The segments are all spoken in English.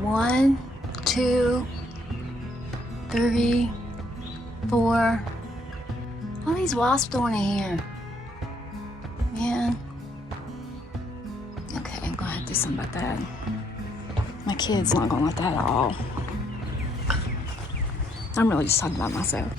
1, 2, 3, 4. What are these wasps doing in here? Man. Okay, I'm gonna have to do something about that. My kid's not gonna like that at all. I'm really just talking about myself.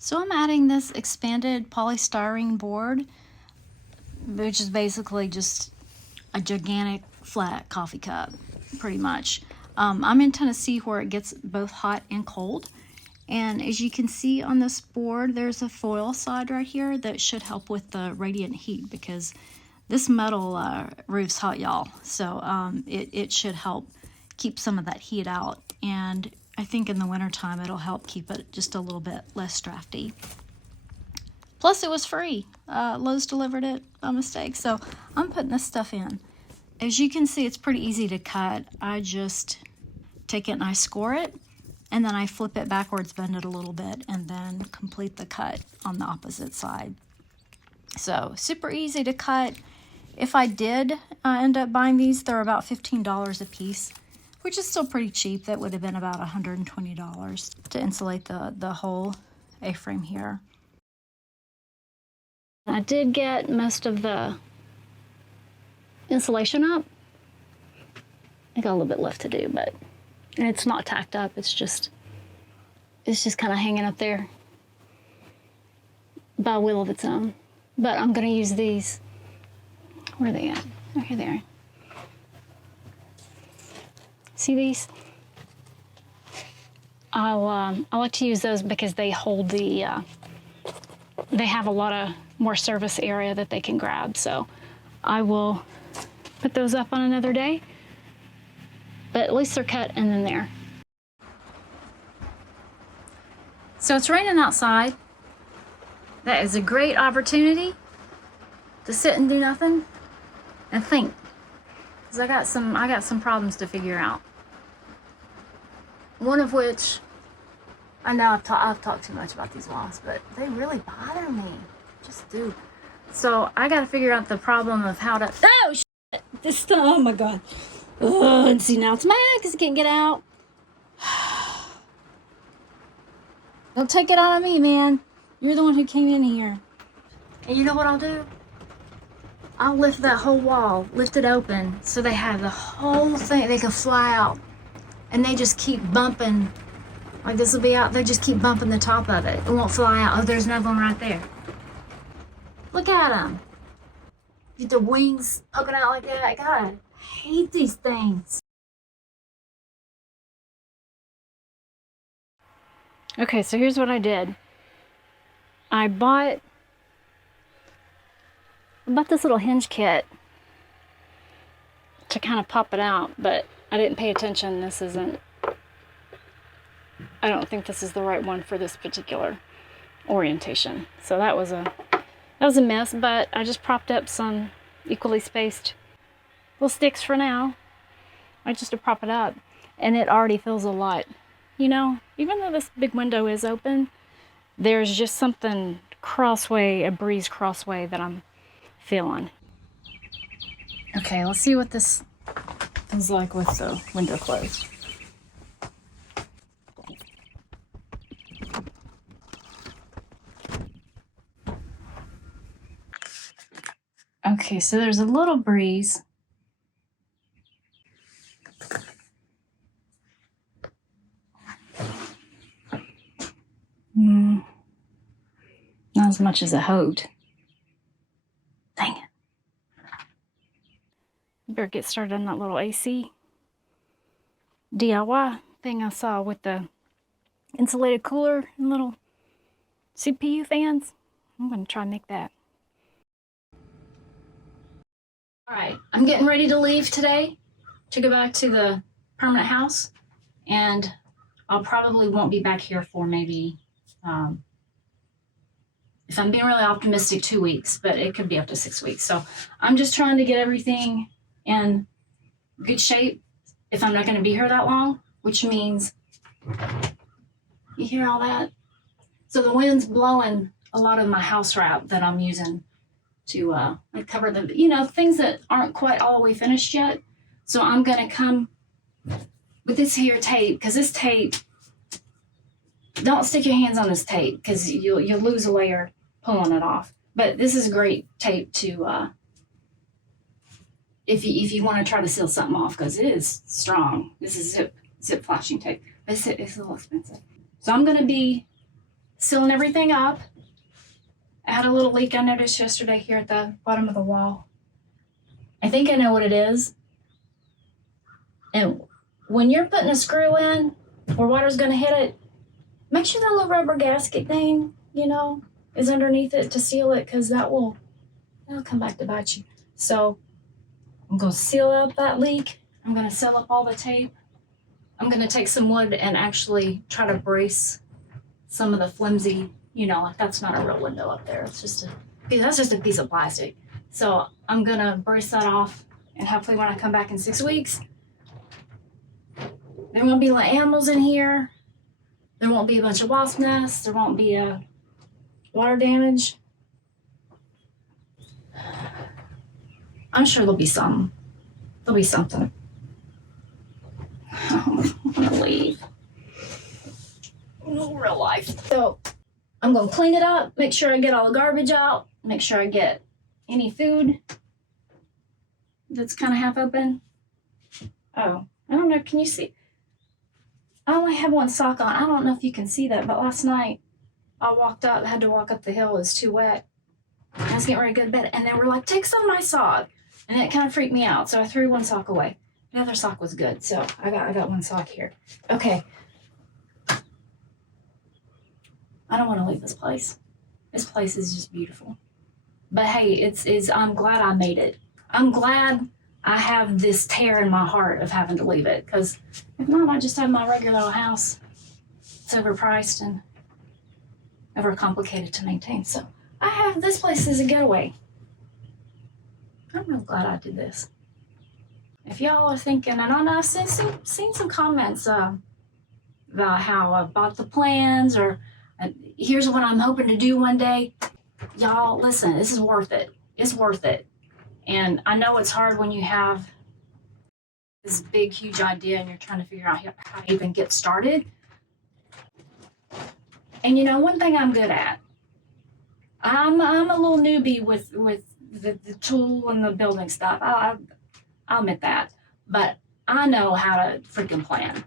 So I'm adding this expanded polystyrene board, which is basically just a gigantic flat coffee cup, pretty much. I'm in Tennessee where it gets both hot and cold. And as you can see on this board, there's a foil side right here that should help with the radiant heat because this metal roof's hot, y'all. So it should help keep some of that heat out. And I think in the wintertime, it'll help keep it just a little bit less drafty. Plus, it was free. Lowe's delivered it by mistake. So I'm putting this stuff in. As you can see, it's pretty easy to cut. I just take it and I score it. And then I flip it backwards, bend it a little bit, and then complete the cut on the opposite side. So super easy to cut. If I did end up buying these, they're about $15 a piece, which is still pretty cheap. That would have been about $120 to insulate the whole A-frame here. I did get most of the insulation up. I got a little bit left to do, but it's not tacked up. It's just kind of hanging up there by will of its own. But I'm gonna use these. Where are they at? Oh, here they are. See these? I like to use those because they hold the, they have a lot of more surface area that they can grab. So I will put those up on another day, but at least they're cut and then there. So it's raining outside. That is a great opportunity to sit and do nothing and think. Because I got some problems to figure out. One of which, I know I've talked too much about these wasps, but they really bother me. Just do. So I got to figure out the problem of how to. Oh shit! Oh my god. Oh, and see now it's mad because it can't get out. Don't take it out of me, man. You're the one who came in here. And you know what I'll do? I'll lift that whole wall, lift it open, so they have the whole thing. They can fly out. And they just keep bumping. Like this will be out. They just keep bumping the top of it. It won't fly out. Oh, there's another one right there. Look at them. Get the wings poking out like that. God, I hate these things. Okay, so here's what I did. I bought this little hinge kit to kind of pop it out, but I didn't pay attention. This isn't, I don't think this is the right one for this particular orientation. So that was a mess, but I just propped up some equally spaced little sticks for now. I just to prop it up, and it already feels a lot. You know, even though this big window is open, there's just something crossway, a breeze crossway that I'm feeling. Okay, let's see what this feels like with the window closed. Okay, so there's a little breeze. Not as much as I hoped. Dang it. Better get started on that little AC DIY thing I saw with the insulated cooler and little CPU fans. I'm going to try and make that. All right, I'm getting ready to leave today to go back to the permanent house, and I'll probably won't be back here for maybe if I'm being really optimistic, 2 weeks, but it could be up to 6 weeks. So I'm just trying to get everything in good shape if I'm not going to be here that long, which means, you hear all that? So the wind's blowing a lot of my house wrap that I'm using to cover the, things that aren't quite all the way finished yet. So I'm going to come with this here tape, because this tape, don't stick your hands on this tape because you'll lose a layer pulling it off. But this is great tape to, if you want to try to seal something off, because it is strong. This is zip flashing tape. It's a little expensive. So I'm going to be sealing everything up. I had a little leak I noticed yesterday here at the bottom of the wall. I think I know what it is. And when you're putting a screw in where water's going to hit it, make sure that little rubber gasket thing, is underneath it to seal it, because that'll come back to bite you. So I'm going to seal up that leak. I'm going to seal up all the tape. I'm going to take some wood and actually try to brace some of the flimsy, like that's not a real window up there. That's just a piece of plastic. So I'm going to brace that off, and hopefully when I come back in 6 weeks, there won't be like animals in here. There won't be a bunch of wasp nests. There won't be water damage. I'm sure there'll be some. There'll be something. I'm gonna leave. No real life. So I'm gonna clean it up, make sure I get all the garbage out, make sure I get any food that's kind of half open. Oh, I don't know, can you see? I only have one sock on. I don't know if you can see that, but last night I had to walk up the hill. It was too wet. I was getting ready to go to bed, and they were like, take some of my sock. And it kind of freaked me out, so I threw one sock away. The other sock was good, so I got one sock here. Okay. I don't want to leave this place. This place is just beautiful. But hey, I'm glad I made it. I'm glad I have this tear in my heart of having to leave it, because if not, I just have my regular little house. It's overpriced and overcomplicated to maintain. So I have this place as a getaway. I'm real glad I did this. If y'all are thinking, and I know I've seen some comments about how I bought the plans, or here's what I'm hoping to do one day. Y'all, listen, this is worth it. It's worth it. And I know it's hard when you have this big, huge idea and you're trying to figure out how to even get started. And one thing I'm good at, I'm a little newbie with the tool and the building stuff. I'll admit that. But I know how to freaking plan.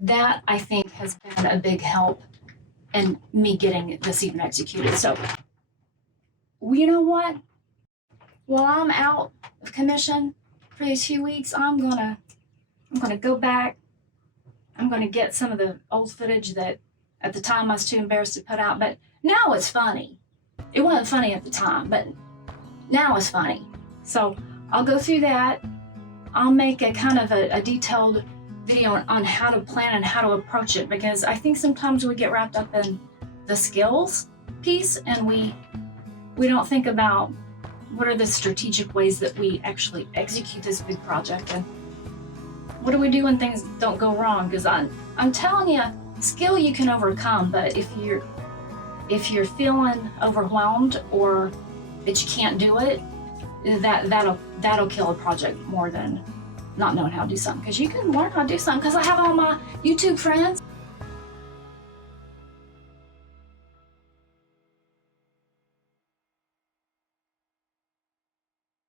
That, I think, has been a big help in me getting this even executed. So, you know what? While I'm out of commission for these few weeks, I'm gonna go back. I'm gonna get some of the old footage that at the time I was too embarrassed to put out, but now it's funny. It wasn't funny at the time, but now it's funny. So I'll go through that. I'll make a kind of a detailed video on how to plan and how to approach it, because I think sometimes we get wrapped up in the skills piece and we don't think about what are the strategic ways that we actually execute this big project, and what do we do when things don't go wrong? Because I'm telling you, skill you can overcome, but if you're feeling overwhelmed or that you can't do it, that'll kill a project more than not knowing how to do something. Because you can learn how to do something. Because I have all my YouTube friends